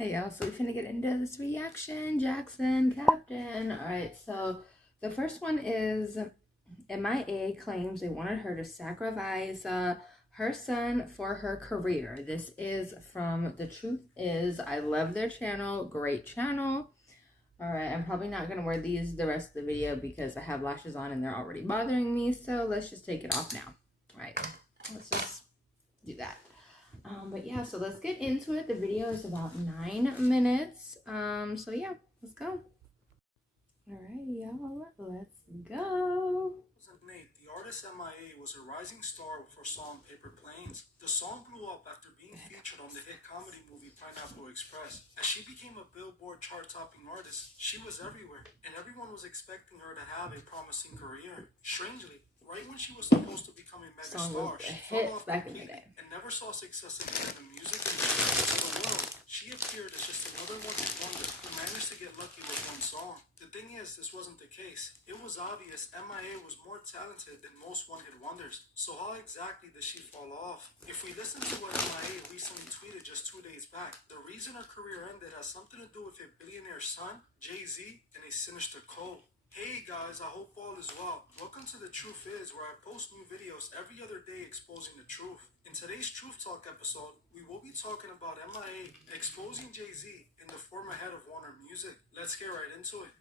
Hey y'all, so we're finna get into this reaction. Jackson, Captain. Alright, so the first one is M.I.A. claims they wanted her to sacrifice her son for her career. This is from The Truth Is. I love their channel. Great channel. Alright, I'm probably not going to wear these the rest of the video because I have lashes on and they're already bothering me. So let's just take it off now. Alright, let's just do that. But yeah, so let's get into it. The video is about 9 minutes. So yeah, let's go. Alrighty, y'all, let's go. The artist M.I.A. was a rising star with her song Paper Planes. The song blew up after being featured on the hit comedy movie Pineapple Express. As she became a Billboard chart-topping artist, she was everywhere, and everyone was expecting her to have a promising career. Strangely, right when she was supposed to become a megastar, she fell off completely and never saw success again in the music industry. To the world, she appeared as just another one-hit wonder who managed to get lucky with one song. The thing is, this wasn't the case. It was obvious M.I.A. was more talented than most one-hit wonders. So how exactly did she fall off? If we listen to what M.I.A. recently tweeted just 2 days back, the reason her career ended has something to do with a billionaire's son, Jayz, and a sinister code. Hey guys, I hope all is well. Welcome to The Truth Is, where I post new videos every other day exposing the truth. In today's Truth Talk episode, we will be talking about M.I.A. exposing Jayz and the former head of Warner Music. Let's get right into it.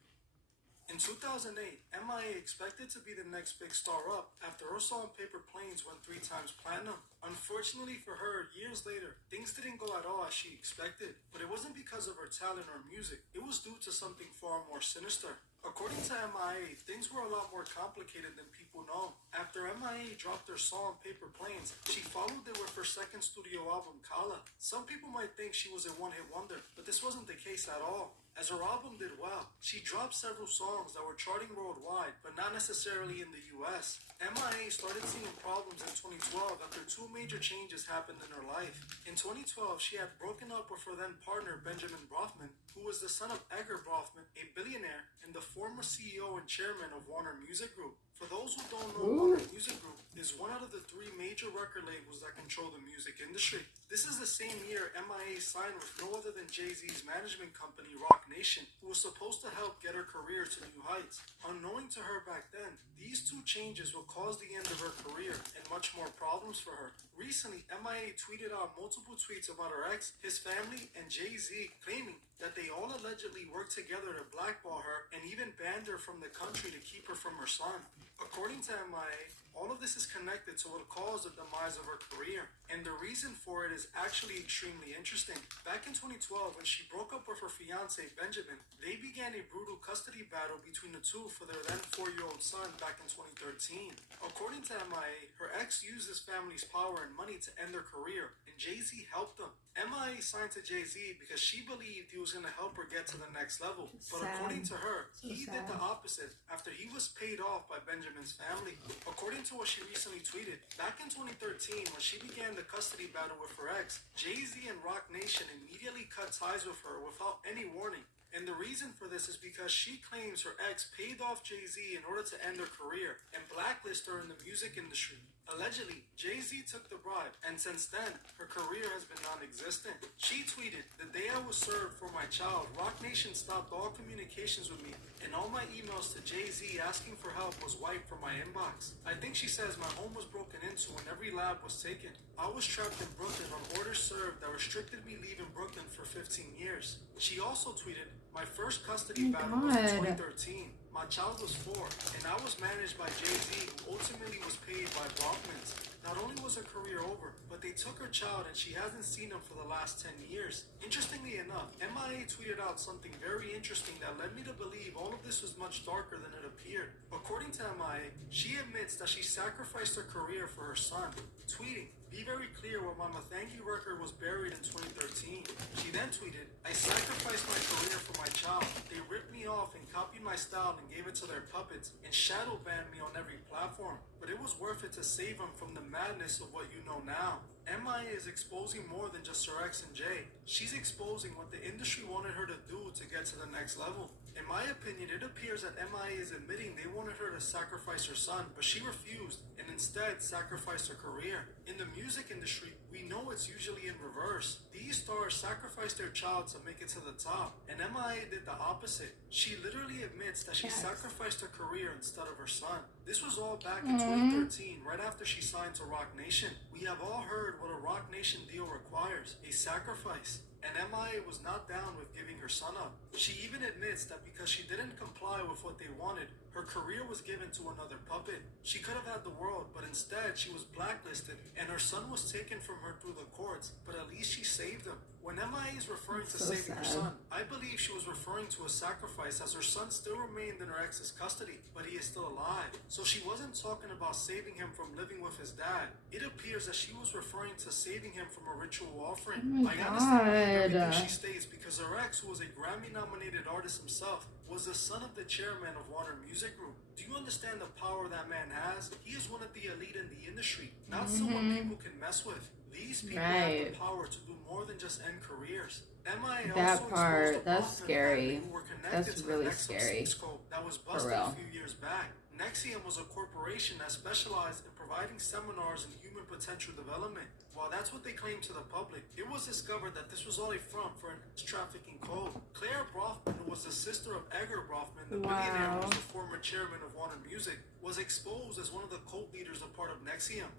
In 2008, M.I.A. expected to be the next big star up after her song Paper Planes went 3 times platinum. Unfortunately for her, years later, things didn't go at all as she expected. But it wasn't because of her talent or music. It was due to something far more sinister. According to M.I.A., things were a lot more complicated than people know. After M.I.A. dropped her song Paper Planes, she followed it with her second studio album, Kala. Some people might think she was a one-hit wonder, but this wasn't the case at all. As her album did well, she dropped several songs that were charting worldwide, but not necessarily in the US. M.I.A. started seeing problems in 2012 after 2 major changes happened in her life. In 2012, she had broken up with her then partner Benjamin Brofman, who was the son of Edgar Brofman, a billionaire and the former CEO and chairman of Warner Music Group. For those who don't know, Warner Music Group is one out of the 3 major record labels that control the music industry. This is the same year M.I.A. signed with no other than Jay-Z's management company, Roc Nation, who was supposed to help get her career to new heights. Unknowing to her back then, these 2 changes will cause the end of her career and much more problems for her. Recently, M.I.A. tweeted out multiple tweets about her ex, his family, and Jay-Z, claiming that they all allegedly worked together to blackball her and even banned her from the country to keep her from her son. According to M.I.A., all of this is connected to what caused the demise of her career, and the reason for it is actually extremely interesting. Back in 2012, when she broke up with her fiancé Benjamin, they began a brutal custody battle between the two for their then 4-year-old son back in 2013. According to M.I.A., her ex used his family's power and money to end their career, and Jay-Z helped them. M.I.A. signed to Jay-Z because she believed he was going to help her get to the next level. But according to her, he did the opposite after he was paid off by Benjamin's family. According to what she recently tweeted, back in 2013, when she began the custody battle with her ex, Jay-Z and Roc Nation immediately cut ties with her without any warning. And the reason for this is because she claims her ex paid off Jay-Z in order to end her career and blacklist her in the music industry. Allegedly, Jay-Z took the bribe, and since then, her career has been non-existent. She tweeted, "The day I was served for my child, Roc Nation stopped all communications with me, and all my emails to Jay-Z asking for help was wiped from my inbox. I think she says my home was broken into and every lab was taken. I was trapped in Brooklyn on orders served that restricted me leaving Brooklyn for 15 years. She also tweeted, "My first custody battle was in 2013. My child was 4, and I was managed by Jay-Z, who ultimately was paid by Brofman's. Not only was her career over, but they took her child and she hasn't seen him for the last 10 years. Interestingly enough, M.I.A. tweeted out something very interesting that led me to believe all of this was much darker than it appeared. According to M.I.A., she admits that she sacrificed her career for her son, tweeting, "Be very clear when my Mathangi record was buried in 2013. She then tweeted, "I sacrificed my career for my child. They ripped me off and copied my style and gave it to their puppets and shadow banned me on every platform. But it was worth it to save them from the madness of what you know now." M.I.A. is exposing more than just her ex and Jay. She's exposing what the industry wanted her to do to get to the next level. In my opinion, it appears that M.I.A. is admitting they wanted her to sacrifice her son, but she refused and instead sacrificed her career. In the music industry, we know it's usually in reverse. These stars sacrifice their child to make it to the top, and M.I.A. did the opposite. She literally admits that she sacrificed her career instead of her son. This was all back in 2013, right after she signed to Roc Nation. We have all heard what a Roc Nation deal requires, a sacrifice. And M.I.A. was not down with giving her son up. She even admits that because she didn't comply with what they wanted, her career was given to another puppet. She could have had the world, but instead she was blacklisted, and her son was taken from her through the courts, but at least she saved him. When M.I.A. is referring to saving her son, I believe she was referring to a sacrifice, as her son still remained in her ex's custody, but he is still alive. So she wasn't talking about saving him from living with his dad. It appears that she was referring to saving him from a ritual offering. Oh my I understand everything God. she states because her ex, who was a Grammy-nominated artist himself, was the son of the chairman of Warner Music Group. Do you understand the power that man has? He is one of the elite in the industry, not someone people can mess with. These people have the power to do more than just end careers. M.I.A. That also part, exposed the that's Bronfman scary. family who were connected That's to really the Nexium scary. scope that was busted a few years back. Nexium was a corporation that specialized in providing seminars in human potential development. While that's what they claimed to the public, it was discovered that this was all a front for an trafficking code. Claire Brofman, who was the sister of Edgar Brofman, the billionaire who was the former chairman of Warner Music, was exposed as one of the cult leaders a part of Nexium.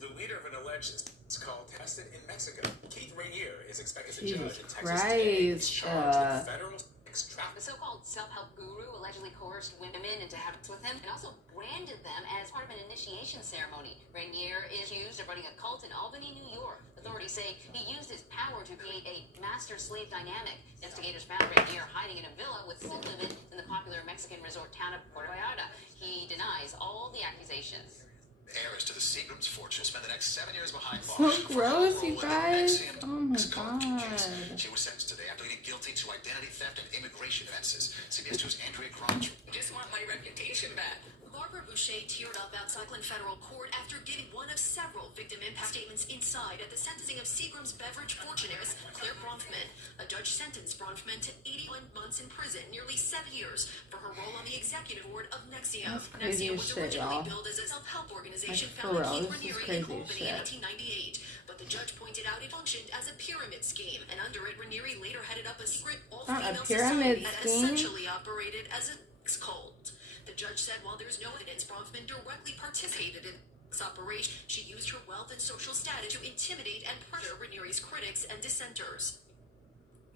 The leader of an alleged cult tested in Mexico. Keith Rainier is expected to Jesus judge in Texas today. He's Christ. charged with federal sex trafficking. The so-called self-help guru allegedly coerced women into having sex with him and also branded them as part of an initiation ceremony. Rainier is accused of running a cult in Albany, New York. Authorities say he used his power to create a master-slave dynamic. Investigators found Rainier hiding in a villa with full women in the popular Mexican resort town of Puerto Vallarta. He denies all the accusations. Heiress to the Seagram's fortune spent the next 7 years behind So bars. gross, you guys. Oh my God. God. She was sentenced today after pleading guilty to identity theft and immigration offenses. CBS 2's Andrea Cromwell. Just want my reputation back. Barbara Boucher teared up outside Oakland federal court after giving one of several victim impact statements inside at the sentencing of Seagram's beverage fortune heiress Claire Bronfman. A judge sentenced Bronfman to 81 months in prison, nearly 7 years, for her role on the executive board of Nexium. That's crazy Nexium as was shit, originally y'all. billed as a self-help organization Like, founded for real, Keith this is Raniere in crazy as Albany in shit. 1998. But the judge pointed out it functioned as a pyramid scheme, and under it, Raniere later headed up a secret Not a all-female pyramid society that scheme? essentially operated as a sex cult. The judge said while there's no evidence Bronfman directly participated in this operation, she used her wealth and social status to intimidate and pressure Raniere's critics and dissenters.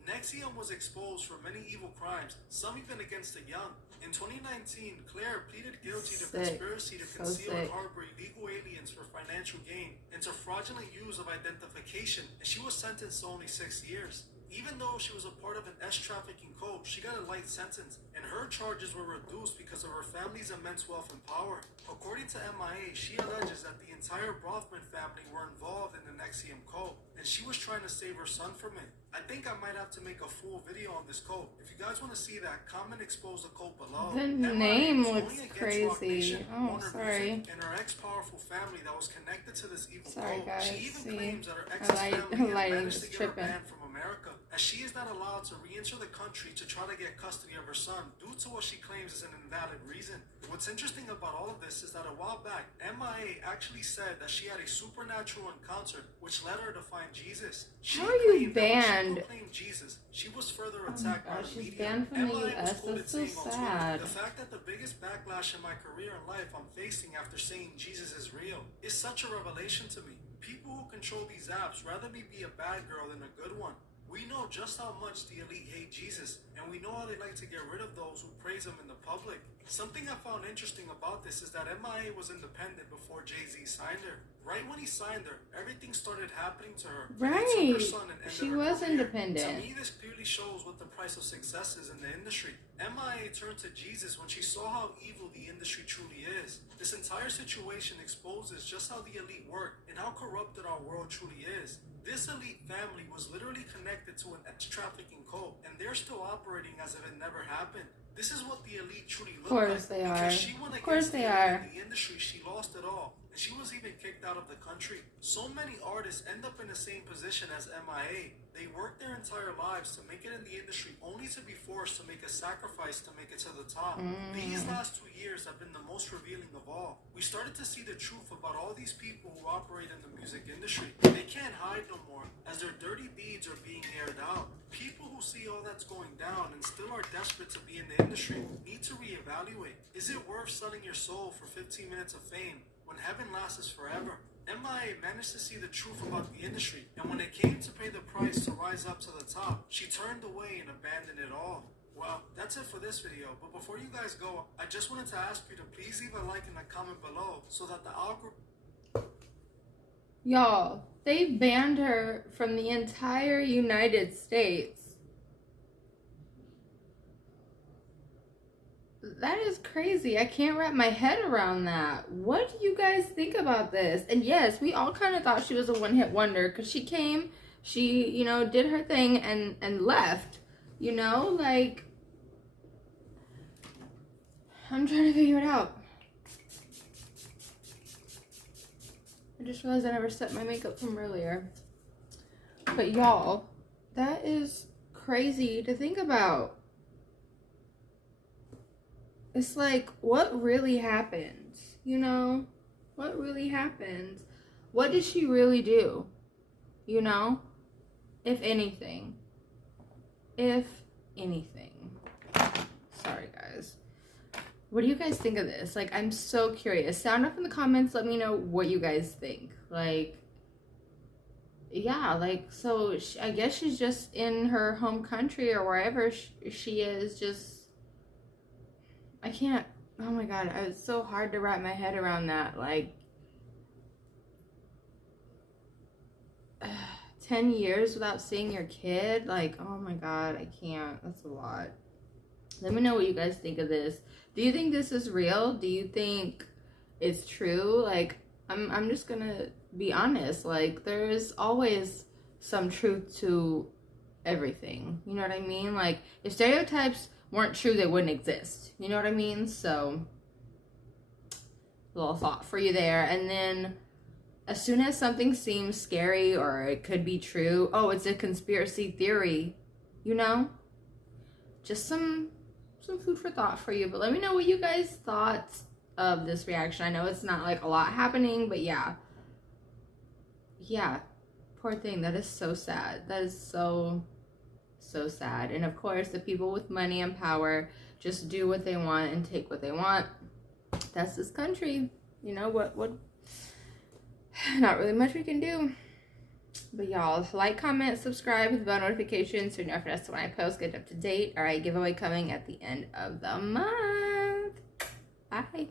Nexium was exposed for many evil crimes, some even against the young. In 2019, Claire pleaded guilty to conspiracy to conceal and harbor illegal aliens for financial gain and to fraudulent use of identification, and she was sentenced to only 6 years. Even though she was a part of an S-trafficking cult, she got a light sentence, and her charges were reduced because of her family's immense wealth and power. According to M.I.A., she alleges that the entire Brofman family were involved in the Nexium cult, and she was trying to save her son from it. I think I might have to make a full video on this cult. If you guys want to see that, comment expose the cult below. The name looks crazy. Oh, sorry. And her ex-powerful family that was connected to this evil Sorry, cult. guys. She even See, claims that her her ex's family had lighting's managed to get her tripping. banned from America, as she is not allowed to re-enter the country to try to get custody of her son due to what she claims is an invalid reason. What's interesting about all of this is that a while back, M.I.A. actually said that she had a supernatural encounter which led her to find Jesus. She How are you claimed that when banned? she proclaimed Jesus, she was further Oh my attacked by gosh, the she's media. banned from the M.I.A. was US. quoted That's so saying on Twitter, sad. "The fact that the biggest backlash in my career and life I'm facing after saying Jesus is real is such a revelation to me. People who control these apps rather me be a bad girl than a good one. We know just how much the elite hate Jesus, and we know how they like to get rid of those who praise him in the public. Something I found interesting about this is that M.I.A. was independent before Jayz signed her. Right when he signed her, everything started happening to her. They took her son and ended She her was career. independent. To me, this clearly shows what the price of success is in the industry. M.I.A. turned to Jesus when she saw how evil the industry truly is. This entire situation exposes just how the elite work and how corrupted our world truly is. This elite family was literally connected to an ex-trafficking cult, and they're still operating as if it never happened. This is what the elite truly look like. Of course they are. Because she went Of course against they the are. elite in the industry, she lost it all. And and she was even kicked out of the country. So many artists end up in the same position as M.I.A. They work their entire lives to make it in the industry only to be forced to make a sacrifice to make it to the top. These last 2 years have been the most revealing of all. We started to see the truth about all these people who operate in the music industry. They can't hide no more, as their dirty deeds are being aired out. People who see all that's going down and still are desperate to be in the industry need to reevaluate. Is it worth selling your soul for 15 minutes of fame when heaven lasts forever? M.I.A. managed to see the truth about the industry, and when it came to pay the price to rise up to the top, she turned away and abandoned it all. Well, that's it for this video, but before you guys go, I just wanted to ask you to please leave a like and a comment below so that the algorithm... Y'all, they banned her from the entire United States. That is crazy. I can't wrap my head around that. What do you guys think about this? And yes, we all kind of thought she was a one-hit wonder because she came, she, you know, did her thing and left. You know, like, I'm trying to figure it out. I just realized I never set my makeup from earlier. But y'all, that is crazy to think about. It's like, what really happened? You know? What really happened? What did she really do? You know? If anything. If anything. Sorry, guys. What do you guys think of this? Like, I'm so curious. Sound off in the comments. Let me know what you guys think. Like, yeah, like, so I guess she's just in her home country or wherever she is, just... I can't, oh my god, it's so hard to wrap my head around that. Like, 10 years without seeing your kid, like, oh my god, I can't. That's a lot. Let me know what you guys think of this. Do you think this is real? Do you think it's true? Like, I'm just gonna be honest. Like, there's always some truth to everything. You know what I mean? Like, if stereotypes weren't true, they wouldn't exist. You know what I mean? So, a little thought for you there. And then, as soon as something seems scary or it could be true, oh, it's a conspiracy theory. You know? Just some food for thought for you. But let me know what you guys thought of this reaction. I know it's not like a lot happening, but yeah. Yeah. Poor thing. That is so sad. That is so sad. And of course, the people with money and power just do what they want and take what they want. That's this country. You know what not really much we can do. But y'all, like, comment, subscribe with bell notifications so you know if when I post, get up to date. All right, giveaway coming at the end of the month. Bye.